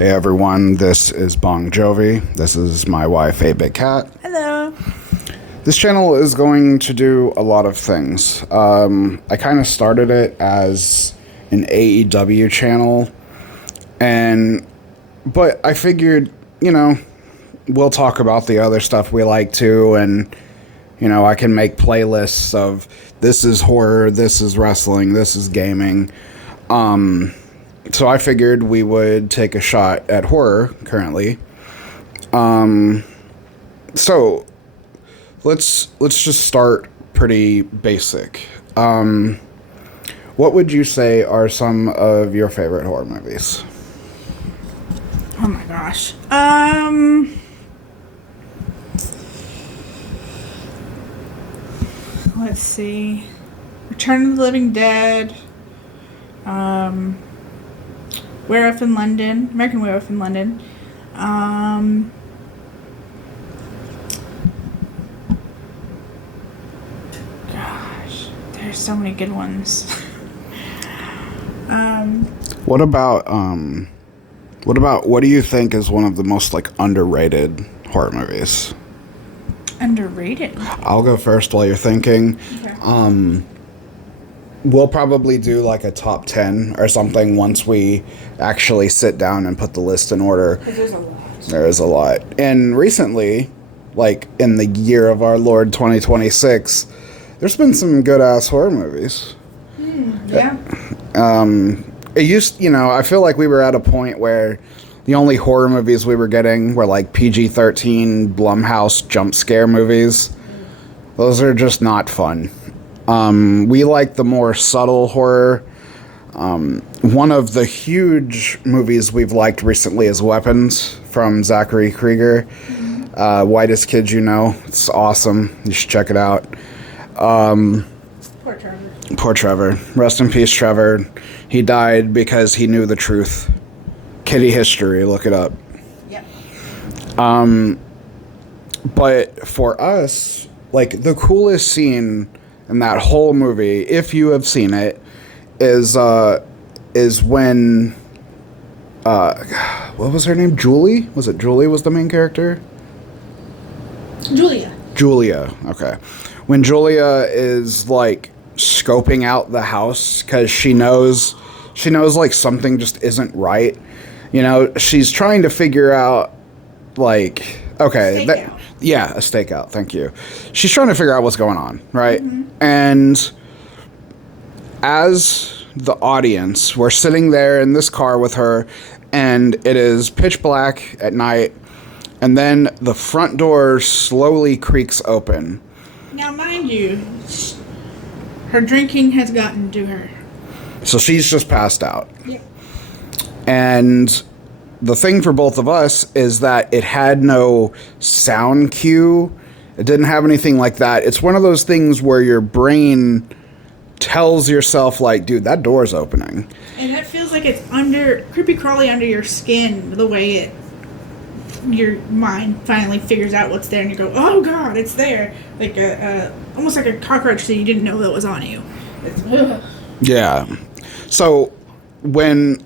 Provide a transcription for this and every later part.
Hey everyone, this is Bong Jovi. This is my wife, A Big Cat. Hello. This channel is going to do a lot of things. I kind of started it as an AEW channel, but I figured, we'll talk about the other stuff we like to, and I can make playlists of this is horror, this is wrestling, this is gaming. So I figured we would take a shot at horror currently. So let's just start pretty basic. What would you say are some of your favorite horror movies? Oh my gosh. Let's see. Return of the Living Dead. Werewolf in London. American Werewolf in London. Gosh, there's so many good ones. What do you think is one of the most underrated horror movies? Underrated? I'll go first while you're thinking. Okay. We'll probably do a top 10 or something once we actually sit down and put the list in order. Because there's a lot. There is a lot. And recently, in the year of our Lord 2026, there's been some good-ass horror movies. Yeah. I feel like we were at a point where the only horror movies we were getting were PG-13 Blumhouse jump scare movies. Those are just not fun. We like the more subtle horror. One of the huge movies we've liked recently is Weapons from Zachary Krieger. Whitest Kids You Know. It's awesome. You should check it out. Poor Trevor. Poor Trevor. Rest in peace, Trevor. He died because he knew the truth. Kitty history. Look it up. Yep. But for us, the coolest scene in that whole movie, if you have seen it, is when what was her name? Julie? Was it Julie was the main character? Julia. Okay. When Julia is scoping out the house because she knows something just isn't right. She's trying to figure out okay, a stakeout. Thank you. She's trying to figure out what's going on, right? Mm-hmm. And as the audience, we're sitting there in this car with her, and it is pitch black at night, and then the front door slowly creaks open. Now, mind you, her drinking has gotten to her. So she's just passed out. Yep. And the thing for both of us is that it had no sound cue. It didn't have anything like that. It's one of those things where your brain tells yourself, dude, that door's opening. And that feels like it's creepy crawly under your skin, the way your mind finally figures out what's there, and you go, oh god, it's there. Almost like a cockroach that you didn't know that was on you. Yeah. So when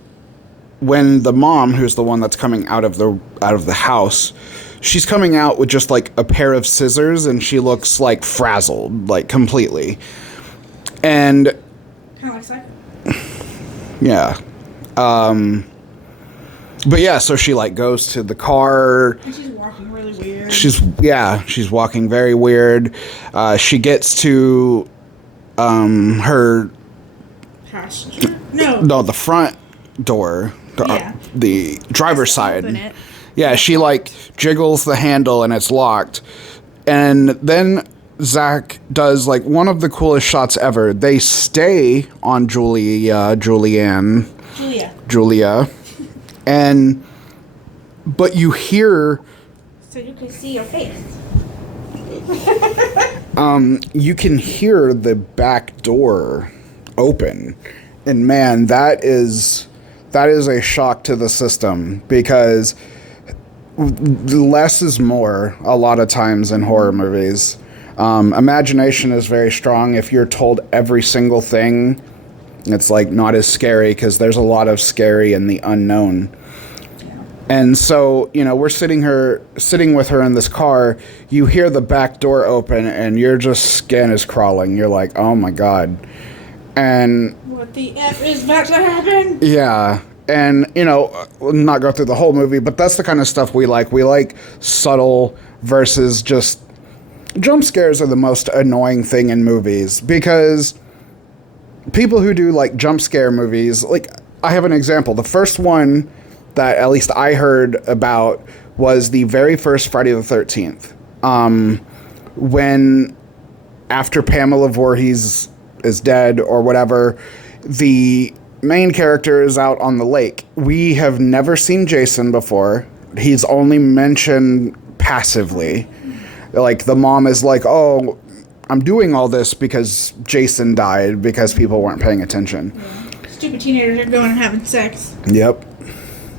the mom, who's the one that's coming out of the house, she's coming out with just a pair of scissors, and she looks frazzled, completely. And Kind of like Psycho. Yeah. But yeah, so she goes to the car. And she's walking really weird. She's walking very weird. She gets to her passenger? No, the front door. The driver's side. Open it. Yeah, she jiggles the handle and it's locked. And then Zach does one of the coolest shots ever. They stay on Julia, but you hear, so you can see your face. you can hear the back door open, and man, that is a shock to the system, because less is more a lot of times in horror movies. Imagination is very strong. If you're told every single thing, it's not as scary, because there's a lot of scary in the unknown. And so, we're sitting with her in this car. You hear the back door open, and your just skin is crawling. You're like, oh my god. And What the F is about to happen? yeah, and we'll not go through the whole movie, but that's the kind of stuff we like. We like subtle versus just jump scares are the most annoying thing in movies because people who do like jump scare movies, like I have an example. The first one that at least I heard about was the very first Friday the 13th. When after Pamela Voorhees is dead or whatever, the main character is out on the lake. We have never seen Jason before. He's only mentioned passively. Like the mom is like, oh, I'm doing all this because Jason died because people weren't paying attention. Yeah. Stupid teenagers are going and having sex. Yep.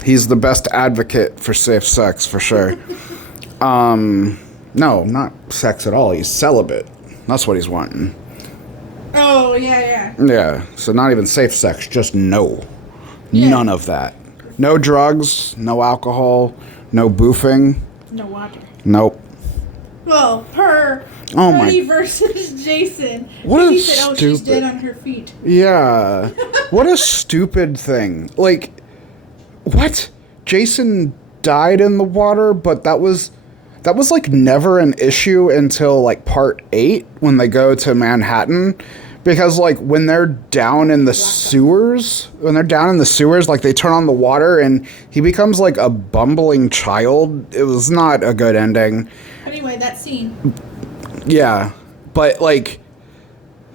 He's the best advocate for safe sex, for sure. No, not sex at all. He's celibate. That's what he's wanting. Oh, yeah. Yeah, so not even safe sex, just no. Yeah. None of that. No drugs, no alcohol, no boofing. No water. Nope. Well, her Oh my- Freddy versus Jason. What a He said, oh, she's stupid- dead on her feet. Yeah. What a stupid thing. Like, what? Jason died in the water, but that was like never an issue until like part 8 when they go to Manhattan. Because like when they're down in the sewers, like they turn on the water and he becomes like a bumbling child. It was not a good ending. Anyway, that scene. Yeah. But like,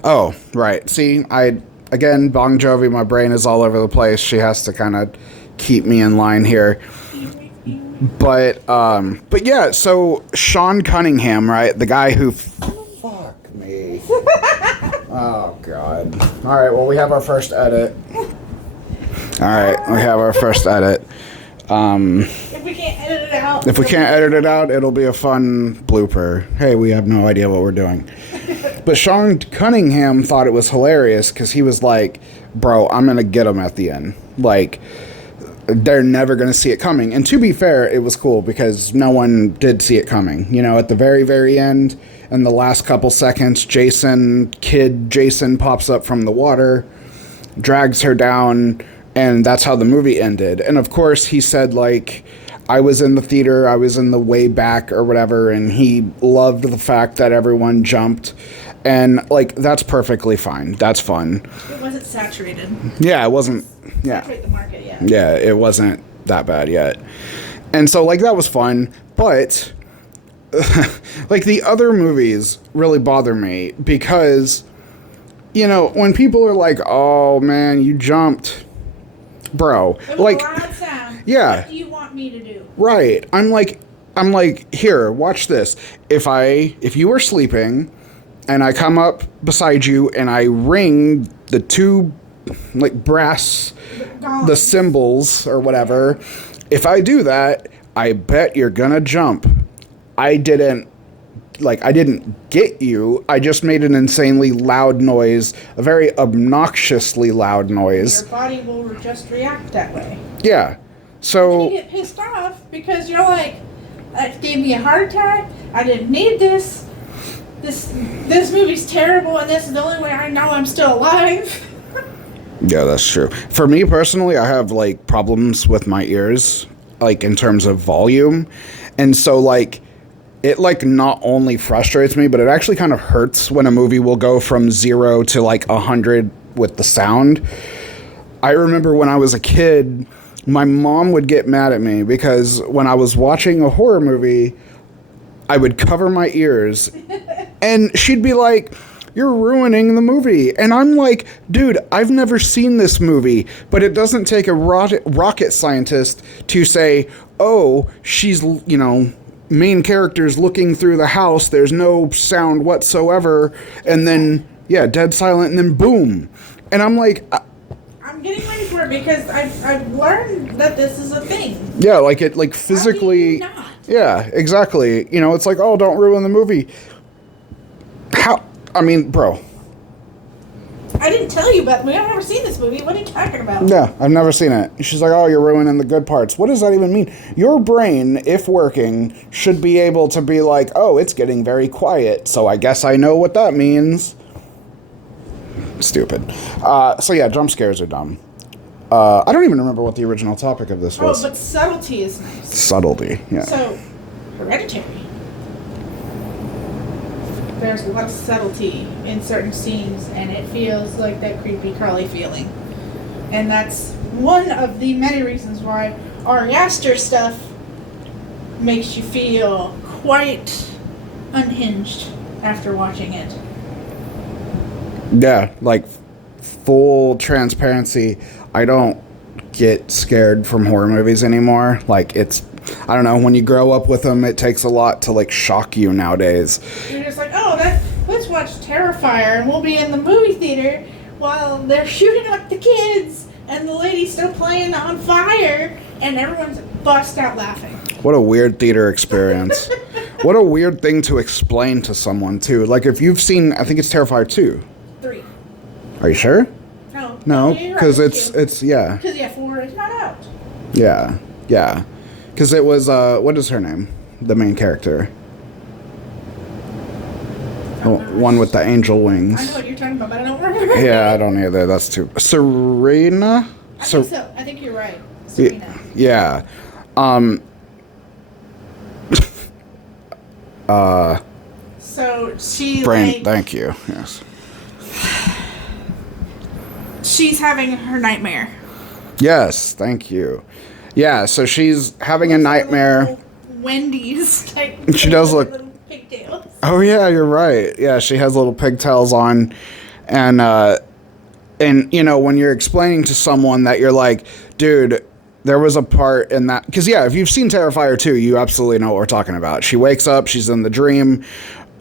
oh, right. See, again, Bon Jovi, my brain is all over the place. She has to kind of keep me in line here. But yeah, so Sean Cunningham, right? The guy who... Fuck me. Oh, God. All right, well, we have our first edit. All right, we have our first edit. If we can't edit it out. If we can't edit it out, it'll be a fun blooper. Hey, we have no idea what we're doing. But Sean Cunningham thought it was hilarious because he was like, bro, I'm going to get him at the end. Like... they're never going to see it coming. And to be fair, it was cool because no one did see it coming. At the very, very end, in the last couple seconds, Jason pops up from the water, drags her down, and that's how the movie ended. And of course, he said, like, I was in the theater, I was in the way back or whatever, and he loved the fact that everyone jumped. And, like, that's perfectly fine. That's fun. It wasn't saturated. Yeah, it wasn't... Yeah. Saturate the market, yeah. Yeah, it wasn't that bad yet. And so, like, that was fun. But, like, the other movies really bother me because, when people are like, oh, man, you jumped. Bro. It was like, a loud sound. Yeah. What do you want me to do? Right. I'm like, here, watch this. If you were sleeping and I come up beside you and I ring the two, like, brass... the symbols or whatever, if I do that, I bet you're gonna jump. I didn't get you. I just made an insanely loud noise, a very obnoxiously loud noise. Your body will just react that way. Yeah. So You get pissed off because you're like, that gave me a heart attack. I didn't need this. This movie's terrible, and this is the only way I know I'm still alive. yeah, that's true. For me personally, I have like problems with my ears, like in terms of volume. And so like it like not only frustrates me, but it actually kind of hurts when a movie will go from 0 to like 100 with the sound. I remember when I was a kid, my mom would get mad at me because when I was watching a horror movie, I would cover my ears and she'd be like, "You're ruining the movie." And I'm like, dude, I've never seen this movie, but it doesn't take a rocket scientist to say, oh, she's, you know, main character's looking through the house, there's no sound whatsoever, and then, yeah, dead silent, and then boom. And I'm like... I'm getting ready for it because I've learned that this is a thing. Yeah, like it, like physically... How do you not? Yeah, exactly. You know, it's like, oh, don't ruin the movie. How... I mean, bro. I didn't tell you about. I've never seen this movie. What are you talking about? Yeah, I've never seen it. She's like, oh, you're ruining the good parts. What does that even mean? Your brain, if working, should be able to be like, oh, it's getting very quiet, so I guess I know what that means. Stupid. So yeah, jump scares are dumb. I don't even remember what the original topic of this was. Oh, but subtlety is nice. Subtlety, yeah. So, Hereditary. There's a lot of subtlety in certain scenes, and it feels like that creepy crawly feeling. And that's one of the many reasons why Ari Aster stuff makes you feel quite unhinged after watching it. Yeah, like, full transparency, I don't get scared from horror movies anymore. Like, I don't know, when you grow up with them, it takes a lot to, like, shock you nowadays. You're just like, oh, let's watch Terrifier, and we'll be in the movie theater while they're shooting up the kids, and the lady's still playing on fire, and everyone's bust out laughing. What a weird theater experience. What a weird thing to explain to someone, too. Like, if you've seen, I think it's Terrifier 2. 3. Are you sure? No, you're right, because it's, yeah. Because, 4 is not out. Yeah, yeah. Because it was, what is her name? The main character. One with the angel wings. I know what you're talking about, but I don't remember. Yeah, I don't either. That's too... Serena? I think so. I think you're right. Serena. Yeah. So, she, Brain, thank you. Yes. She's having her nightmare. Yes, thank you. Yeah, so she's having a nightmare. Wendy's type. She does look... Little pigtails. Oh yeah, you're right. Yeah, she has little pigtails on, and you know, when you're explaining to someone that you're like, dude, there was a part in that, because yeah, if you've seen Terrifier 2, you absolutely know what we're talking about. She wakes up, she's in the dream.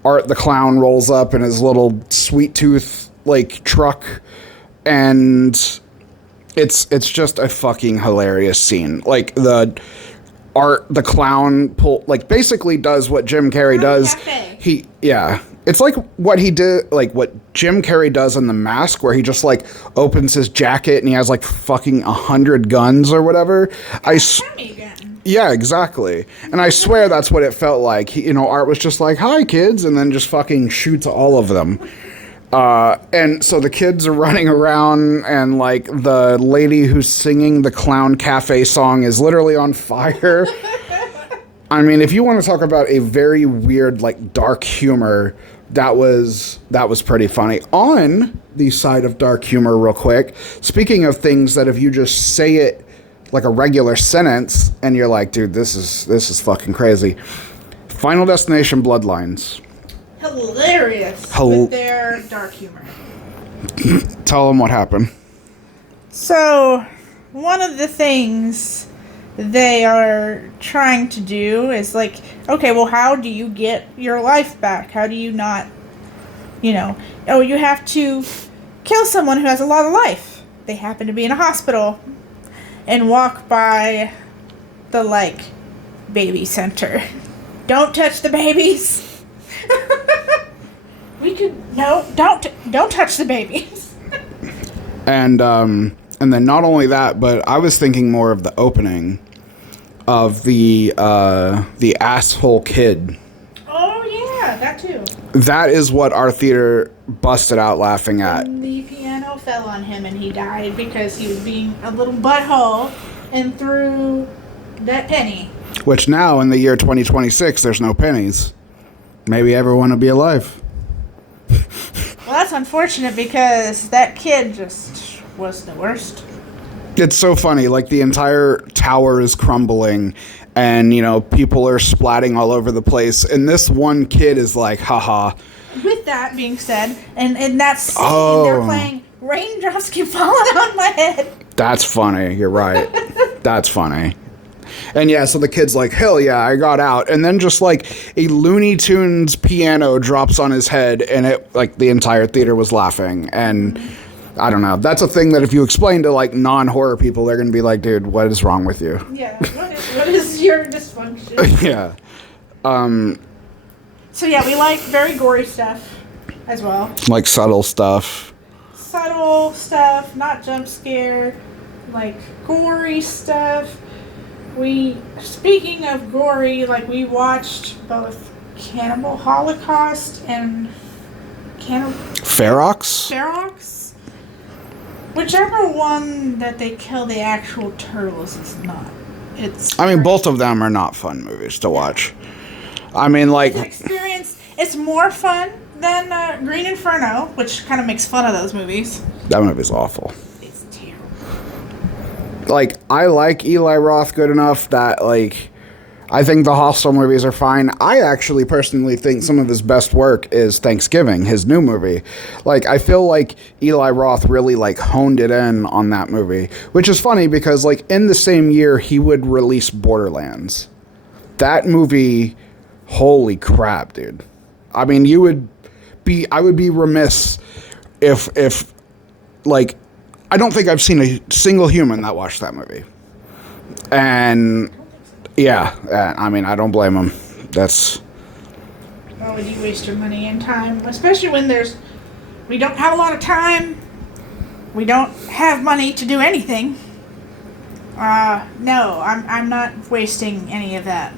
Art the clown rolls up in his little sweet tooth like truck, and it's just a fucking hilarious scene. Like the clown basically does what Jim Carrey does. It's like what he did, like what Jim Carrey does in The Mask, where he just like opens his jacket and he has like fucking 100 guns or whatever. Yeah, exactly. And I swear that's what it felt like. Art was just like, "Hi, kids," and then just fucking shoots all of them. And so the kids are running around, and like the lady who's singing the Clown Cafe song is literally on fire. I mean, if you want to talk about a very weird, like, dark humor, that was pretty funny. On the side of dark humor, real quick, speaking of things that if you just say it like a regular sentence and you're like, dude, this is fucking crazy. Final Destination Bloodlines. Hilarious with their dark humor. Tell them what happened. So, one of the things they are trying to do is like, okay, well, how do you get your life back? How do you not, you have to kill someone who has a lot of life. They happen to be in a hospital and walk by the, like, baby center. Don't touch the babies. Don't touch the babies. And then not only that, but I was thinking more of the opening of the asshole kid. Oh yeah, that too. That is what our theater busted out laughing at. And the piano fell on him and he died because he was being a little butthole and threw that penny. Which now, in the year 2026, there's no pennies. Maybe everyone will be alive. Well, that's unfortunate because that kid just was the worst. It's so funny. Like, the entire tower is crumbling and, people are splatting all over the place. And this one kid is like, haha. With that being said, and in that scene, they're playing Raindrops Keep Falling on My Head. That's funny. You're right. That's funny. And yeah, so the kid's like, hell yeah, I got out. And then just like a Looney Tunes piano drops on his head and it, like, the entire theater was laughing. And I don't know. That's a thing that if you explain to like non-horror people, they're going to be like, dude, what is wrong with you? Yeah. What is your dysfunction? Yeah. So yeah, we like very gory stuff as well. Like subtle stuff. subtle stuff, not jump scare, like gory stuff. Speaking of gory, like we watched both Cannibal Holocaust and Ferox? Ferox. Whichever one that they kill the actual turtles is not. I mean, both of them are not fun movies to watch. I mean, like... It's more fun than Green Inferno, which kind of makes fun of those movies. That movie's awful. It's terrible. Like, I like Eli Roth good enough that, like... I think the Hostel movies are fine. I actually personally think some of his best work is Thanksgiving, his new movie. Like, I feel like Eli Roth really, like, honed it in on that movie. Which is funny because, like, in the same year, he would release Borderlands. That movie, holy crap, dude. I mean, I would be remiss if, like, I don't think I've seen a single human that watched that movie. And... yeah, I mean, I don't blame them. Why would you waste your money and time? Especially when we don't have a lot of time. We don't have money to do anything. No, I'm not wasting any of that.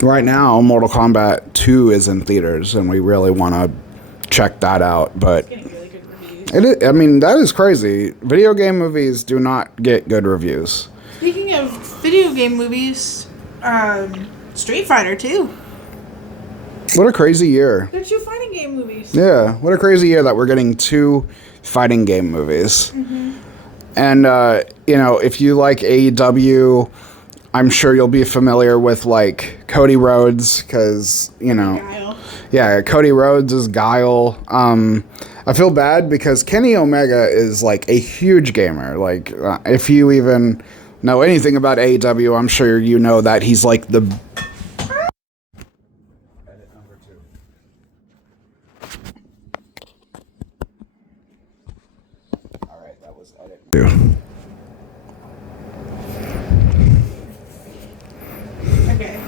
Right now, Mortal Kombat 2 is in theaters, and we really want to check that out, but... It's getting really good reviews. I mean, that is crazy. Video game movies do not get good reviews. Speaking of video game movies, Street Fighter 2. What a crazy year. They're 2 fighting game movies. Yeah, what a crazy year that we're getting 2 fighting game movies. Mm-hmm. And, you know, if you like AEW, I'm sure you'll be familiar with, like, Cody Rhodes, because, you know... Guile. Yeah, Cody Rhodes is Guile. I feel bad because Kenny Omega is, like, a huge gamer. Like, if you even... know anything about AEW, I'm sure you know that he's like the... Edit number 2. Alright, that was edit 2. Okay.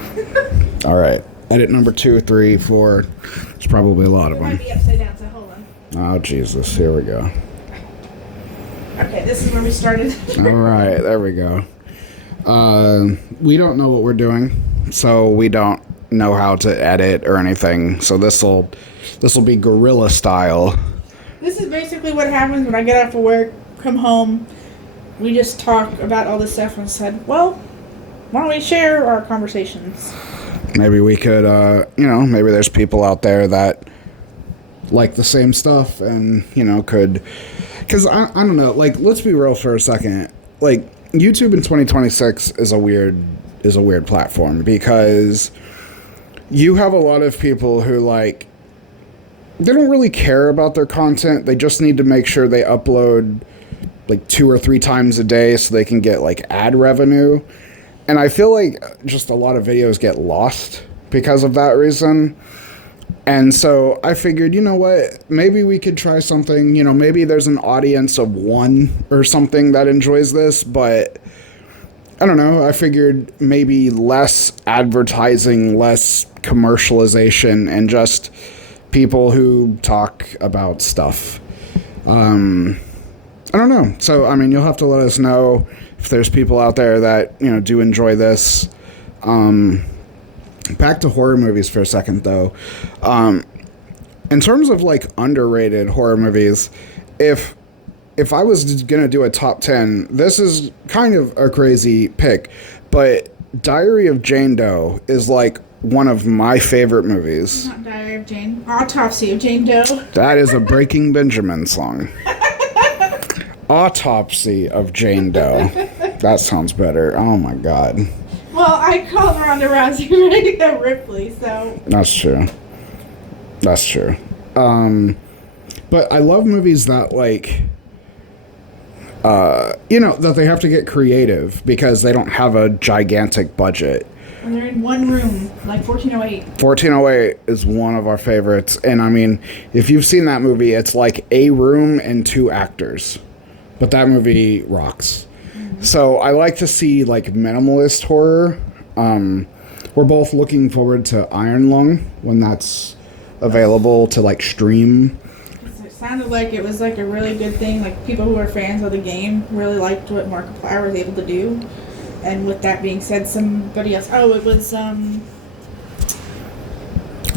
Alright, edit number 2, 3, 4. There's probably a lot of It might them. be upside down, so hold on. Oh, Jesus, here we go. Okay, this is where we started. Alright, there we go. We don't know what we're doing, so we don't know how to edit or anything, so this'll be guerrilla style. This is basically what happens when I get off of work, come home, we just talk about all this stuff and said, well, why don't we share our conversations? Maybe we could, you know, maybe there's people out there that like the same stuff and, you know, could... Because, I don't know, like, let's be real for a second. Like, YouTube in 2026 is a weird platform because you have a lot of people who, like, they don't really care about their content. They just need to make sure they upload, like, 2 or 3 times a day so they can get, like, ad revenue. And I feel like just a lot of videos get lost because of that reason. And so I figured, you know what, maybe we could try something, you know, maybe there's an audience of 1 or something that enjoys this, but I don't know, I figured maybe less advertising, less commercialization, and just people who talk about stuff. I don't know. So, I mean, you'll have to let us know if there's people out there that, you know, do enjoy this. Back to horror movies for a second, though. In terms of, like, underrated horror movies, if I was going to do a top 10, this is kind of a crazy pick, but Diary of Jane Doe is, like, one of my favorite movies. Not Diary of Jane. Autopsy of Jane Doe. That is a Breaking Benjamin song. Autopsy of Jane Doe. That sounds better. Oh, my God. Well, I called Ronda Rousey Rita Ripley, so... That's true. That's true. But I love movies that, like, you know, that they have to get creative because they don't have a gigantic budget. When they're in one room, like 1408. 1408 is one of our favorites. And, I mean, if you've seen that movie, it's like a room and 2 actors. But that movie rocks. So I like to see, like, minimalist horror. We're both looking forward to Iron Lung when that's available to, like, stream. sounded like it was like a really good thing. Like people who are fans of the game really liked what Markiplier was able to do. And with that being said, somebody else. Oh, it was I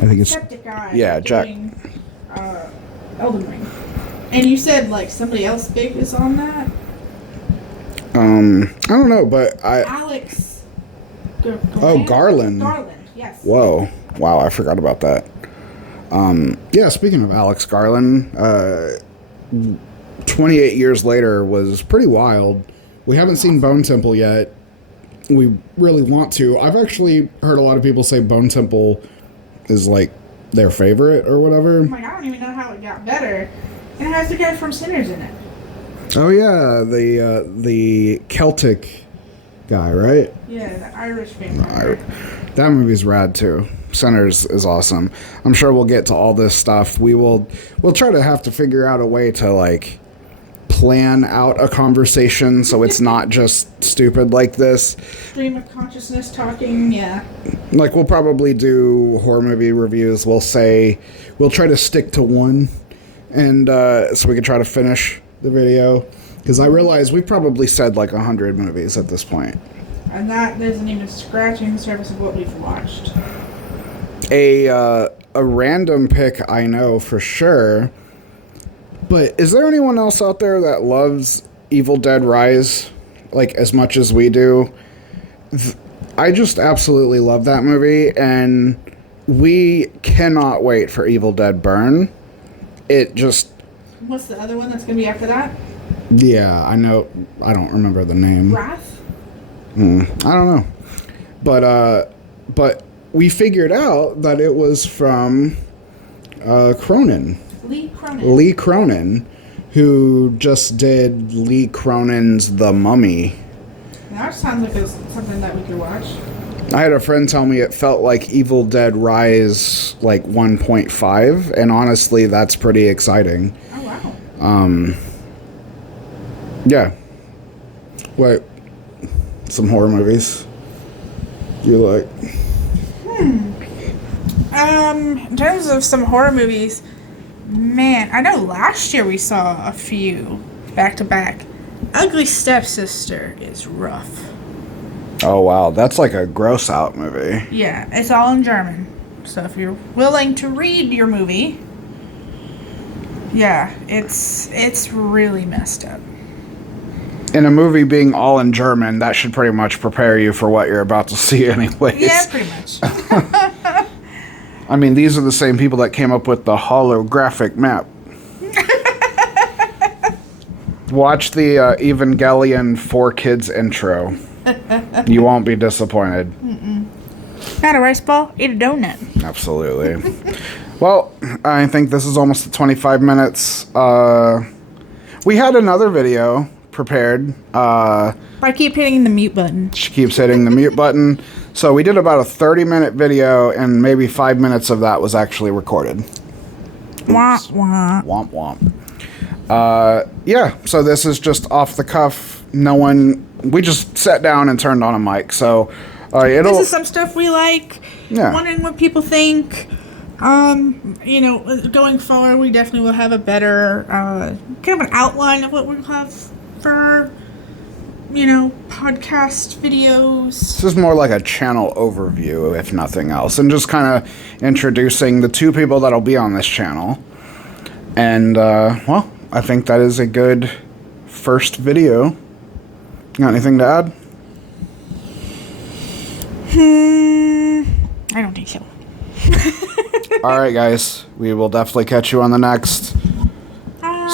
think it's Jack. yeah, Jack. Doing, Elden Ring. And you said like somebody else big is on that. I don't know, but Alex. Garland. Garland, yes. Whoa, wow, I forgot about that. Yeah, speaking of Alex Garland, 28 years later was pretty wild. We haven't seen Bone Temple yet. We really want to. I've actually heard a lot of people say Bone Temple is like their favorite or whatever. I'm like, I don't even know how it got better. And it has the guy from Sinners in it. Oh yeah, the Celtic guy, right? Yeah, the Irish family. That movie's rad too. Sinners is awesome. I'm sure we'll get to all this stuff. We'll try to have to figure out a way to like plan out a conversation so it's not just stupid like this. Stream of consciousness talking, yeah. Like we'll probably do horror movie reviews. We'll try to stick to one, and so we can try to finish the video. Because I realize we've probably said like 100 movies at this point. And that isn't even scratching the surface of what we've watched. A random pick I know for sure. But is there anyone else out there that loves Evil Dead Rise like as much as we do? I just absolutely love that movie, and we cannot wait for Evil Dead Burn. It just... What's the other one that's going to be after that? Yeah, I know. I don't remember the name. Wrath? I don't know. But we figured out that it was from Cronin. Lee Cronin, who just did Lee Cronin's The Mummy. That sounds like it's something that we could watch. I had a friend tell me it felt like Evil Dead Rise like 1.5, and honestly, that's pretty exciting. Oh, wow. Yeah. What? Some horror movies you like? In terms of some horror movies, man, I know last year we saw a few back to back. Ugly Stepsister is rough. Oh wow, that's like a gross out movie. Yeah, it's all in German. So if you're willing to read your movie, yeah, it's really messed up. In a movie being all in German, that should pretty much prepare you for what you're about to see anyways. Yeah, pretty much. I mean, these are the same people that came up with the holographic map. Watch the Evangelion 4Kids intro. You won't be disappointed. Not a rice ball, eat a donut. Absolutely. Well, I think this is almost 25 minutes. We had another video prepared. But I keep hitting the mute button. She keeps hitting the mute button. So we did about a 30-minute video, and maybe 5 minutes of that was actually recorded. Womp womp. Womp womp. Yeah, so this is just off the cuff. We just sat down and turned on a mic. So this is some stuff we like. Yeah. Wondering what people think. Going forward, we definitely will have a better kind of an outline of what we'll have for, podcast videos. This is more like a channel overview, if nothing else, and just kind of introducing the two people that'll be on this channel. And, well, I think that is a good first video. You got anything to add? I don't think so. All right, guys. We will definitely catch you on the next.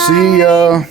See ya.